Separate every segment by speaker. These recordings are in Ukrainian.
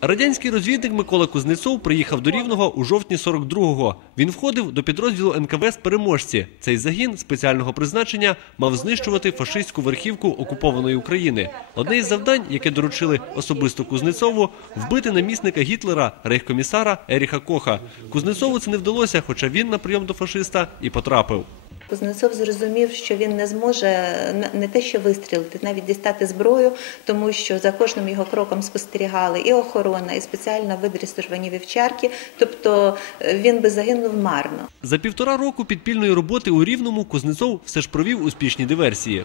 Speaker 1: Радянський розвідник Микола Кузнецов приїхав до Рівного у жовтні 42-го. Він входив до підрозділу НКВС «Переможці». Цей загін спеціального призначення мав знищувати фашистську верхівку окупованої України. Одне із завдань, яке доручили особисто Кузнецову, вбити намісника Гітлера, рейхкомісара Еріха Коха. Кузнецову це не вдалося, хоча він на прийом до фашиста і потрапив.
Speaker 2: Кузнецов зрозумів, що він не зможе не те, що вистрілити, навіть дістати зброю, тому що за кожним його кроком спостерігали і охорона, і спеціально видрісувані вівчарки. Тобто е, він би загинув марно.
Speaker 1: За півтора року підпільної роботи у Рівному Кузнецов все ж провів успішні диверсії.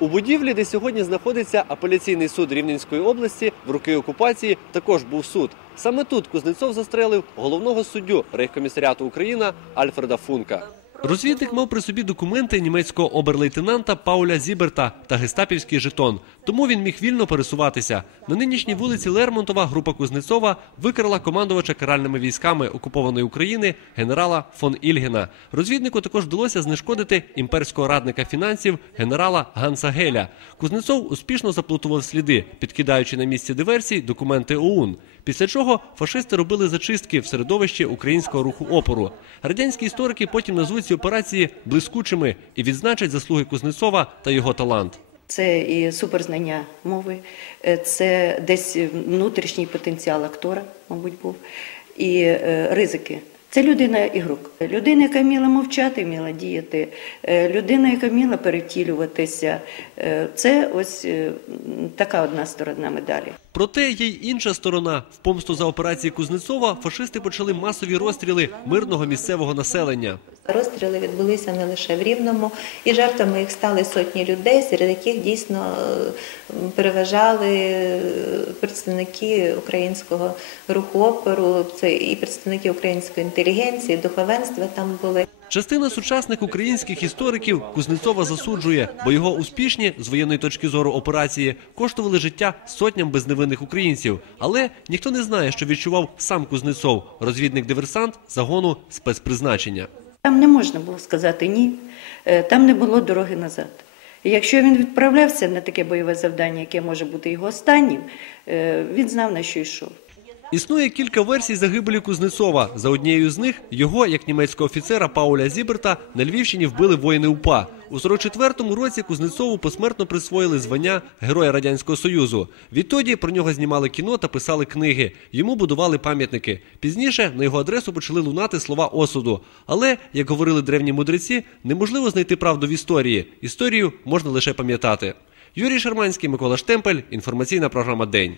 Speaker 1: У будівлі, де сьогодні знаходиться апеляційний суд Рівненської області, в роки окупації також був суд. Саме тут Кузнецов застрелив головного суддю Рейхкомісаріату Україна Альфреда Функа. Розвідник мав при собі документи німецького оберлейтенанта Пауля Зіберта та гестапівський жетон, тому він міг вільно пересуватися. На нинішній вулиці Лермонтова група Кузнецова викрала командувача каральними військами окупованої України генерала фон Ільгена. Розвіднику також вдалося знешкодити імперського радника фінансів генерала Ганса Геля. Кузнецов успішно заплутував сліди, підкидаючи на місці диверсій документи ОУН. Після чого фашисти робили зачистки в середовищі українського руху опору. Радянські історики потім назвуть ці операції блискучими і відзначать заслуги Кузнецова та його талант.
Speaker 3: Це і суперзнання мови, е, це десь внутрішній потенціал актора, мабуть, був, і е, ризики. Це людина ігрок. Людина, яка вміла мовчати, вміла діяти, е, людина, яка вміла перевтілюватися. Е, Це ось е, така одна сторона медалі.
Speaker 1: Проте є й інша сторона. В помсту за операції Кузнецова фашисти почали масові розстріли мирного місцевого населення.
Speaker 2: Розстріли відбулися не лише в Рівному, і жертвами їх стали сотні людей, серед яких дійсно переважали представники українського руху опору, це і представники української інтелігенції, духовенства там були.
Speaker 1: Частина сучасних українських істориків Кузнецова засуджує, бо його успішні з воєнної точки зору операції коштували життя сотням безневинних українців. Але ніхто не знає, що відчував сам Кузнецов, розвідник-диверсант загону спецпризначення.
Speaker 3: Там не можна було сказати ні, е, там не було дороги назад. І якщо він відправлявся на таке бойове завдання, яке може бути його останнім, е, він знав, на що йшов.
Speaker 1: Існує кілька версій загибелі Кузнецова. За однією з них його, як німецького офіцера Пауля Зіберта, на Львівщині вбили воїни УПА. У 44-му році Кузнецову посмертно присвоїли звання Героя Радянського Союзу. Відтоді про нього знімали кіно та писали книги. Йому будували пам'ятники. Пізніше на його адресу почали лунати слова осуду. Але, як говорили древні мудреці, неможливо знайти правду в історії. Історію можна лише пам'ятати. Юрій Шарманський, Микола Штемпель. Інформаційна програма День.